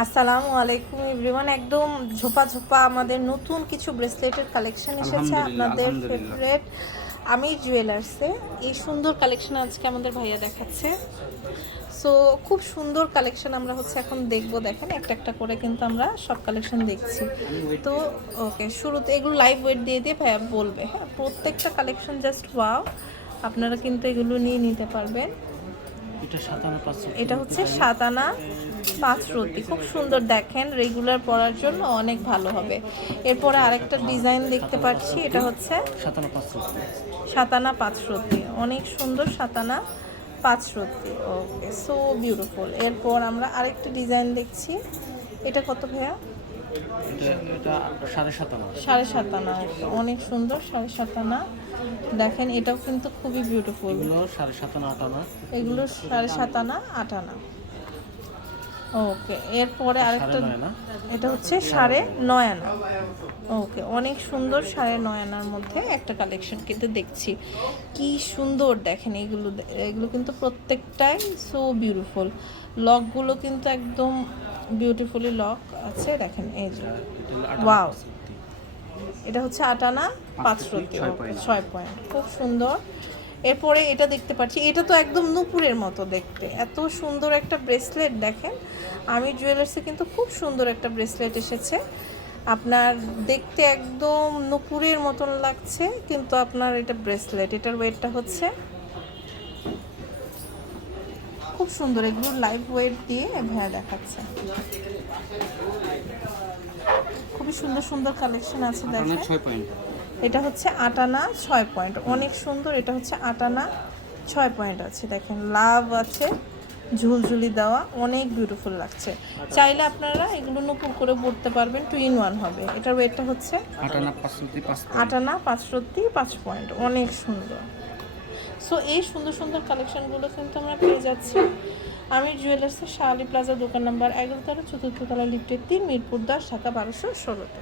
আসসালামু আলাইকুম এভরিওয়ান। একদম ঝোপা ঝোপা আমাদের নতুন কিছু ব্রেসলেটের কালেকশন এসেছে আপনাদের। ফেভারিট আমি জুয়েলার্সে এই সুন্দর কালেকশন আজকে আমাদের ভাইয়া দেখাচ্ছে। সো খুব সুন্দর কালেকশন আমরা হচ্ছে এখন দেখব দেখেন একটা একটা করে কিন্তু আমরা সব কালেকশন দেখছি। তো ওকে শুরুতে এগুলো লাইভ ওয়েট দিয়ে দিয়ে ভাইয়া বলবে হ্যাঁ প্রত্যেকটা কালেকশন জাস্ট ওয়াও আপনারা কিন্তু এগুলো নিয়ে নিতে পারবেন। এটা হচ্ছে সাত আনা পাঁচ রতি খুব সুন্দর দেখেন রেগুলার পরার জন্য অনেক ভালো হবে। এরপরে আরেকটা ডিজাইন দেখতে পাচ্ছি এটা হচ্ছে সাতানা পাঁচ রতি অনেক সুন্দর সাতানা পাঁচ রতি ওকে সো বিউটিফুল এরপর আমরা আরেকটা ডিজাইন দেখছি। এটা কত ভাইয়া? সাড়ে সাতানা অনেক সুন্দর সাড়ে সাতানা দেখেন এটাও কিন্তু খুবই বিউটিফুল এগুলো সাড়ে সাতান্ন আটানা এগুলো সাড়ে সাতানা আটানা ওকে এরপরে আরেকটা এটা হচ্ছে সাড়ে নয় আনা। ওকে অনেক সুন্দর সাড়ে নয় আনার মধ্যে একটা কালেকশন কিন্তু দেখছি। কি সুন্দর দেখেন এগুলো এগুলো কিন্তু প্রত্যেকটাই সো বিউটিফুল লকগুলো কিন্তু একদম বিউটিফুলি লক আছে দেখেন এই যে. পাঁচষট্টি। এটা হচ্ছে আটানা পাঁচ রতি ছয় পয়েন্ট। খুব সুন্দর। এরপরে এটা দেখতে পাচ্ছি এটা তো একদম নুপুরের মতো দেখতে। এত সুন্দর একটা ব্রেসলেট দেখেন। আমি জুয়েলার্সে কিন্তু খুব সুন্দর একটা ব্রেসলেট এসেছে। আপনার দেখতে একদম নুপুরের মতন লাগছে কিন্তু আপনার এটা ব্রেসলেট এটার ওয়েটটা হচ্ছে খুব সুন্দর এগুলো লাইভ ওয়েট দিয়ে ভাইয়া দেখাচ্ছে। খুবই সুন্দর সুন্দর কালেকশন আছে দেখেন এটা হচ্ছে আটানা ছয় পয়েন্ট অনেক সুন্দর এটা হচ্ছে আটানা ছয় পয়েন্ট আছে দেখেন। লাভ আছে ঝুলঝুলি দেওয়া অনেক বিউটিফুল লাগছে। চাইলে আপনারা এগুলো নকুল করে পড়তে পারবেন টু ইন ওয়ান হবে। এটার ওয়েটটা হচ্ছে আটানা পাঁচশোটি পাঁচ point। আটানা পাঁচ পয়েন্ট অনেক সুন্দর। সো এই সুন্দর সুন্দর কালেকশনগুলো কিন্তু আমরা পেয়ে যাচ্ছি। আমি জুয়েলার্সের শাহালি প্লাজা দোকান নাম্বার এগারো তেরো চতুর্থ তলা লিফটের তিন, মিরপুর দশ, ঢাকা বারোশো ষোলোতে।